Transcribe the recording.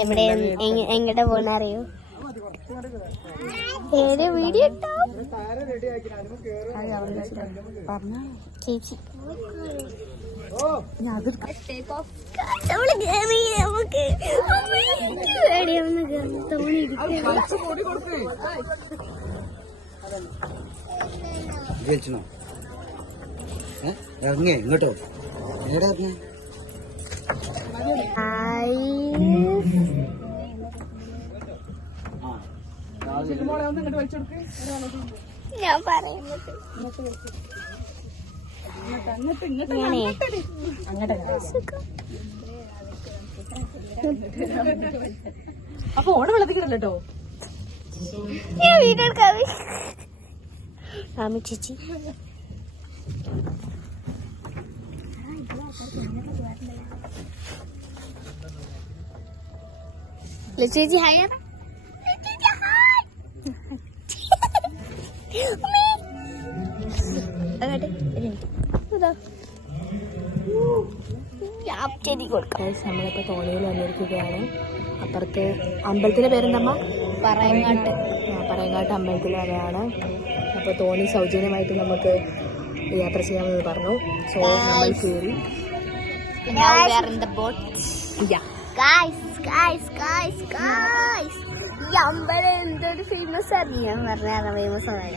എവിടെ എങ്ങോട്ട് പോണ അറിയോ? ഏത് വീഡിയോ ഇട്ടോ ചേച്ചി ഇറങ്ങേ ഇങ്ങോട്ടോ എവിടെ ഇറങ്ങേ? ഞാൻ പറയുന്നത് അപ്പൊ ഓണം വെള്ളത്തിക്കിടല്ലോ. ഞാൻ വീഡിയോ എടുക്കാവേ ചേച്ചി. ചേച്ചി ഹായ് നമ്മളിപ്പോ തോണിയിൽ വന്നിരിക്കുകയാണ്. അപ്പുറത്ത് അമ്പലത്തിന്റെ പേരെന്തമ്മ? പറയങ്ങാട്ട് അമ്പലത്തിലാണ്. അപ്പൊ തോണി സൗജന്യമായിട്ട് നമുക്ക് യാത്ര ചെയ്യാമെന്ന് പറഞ്ഞു. സോ നമ്മൾ കയറി. ഈ അമ്പലം എന്തൊരു ഫേമസ് അറിയാം. പറഞ്ഞ ഫേമസ് ആണ്.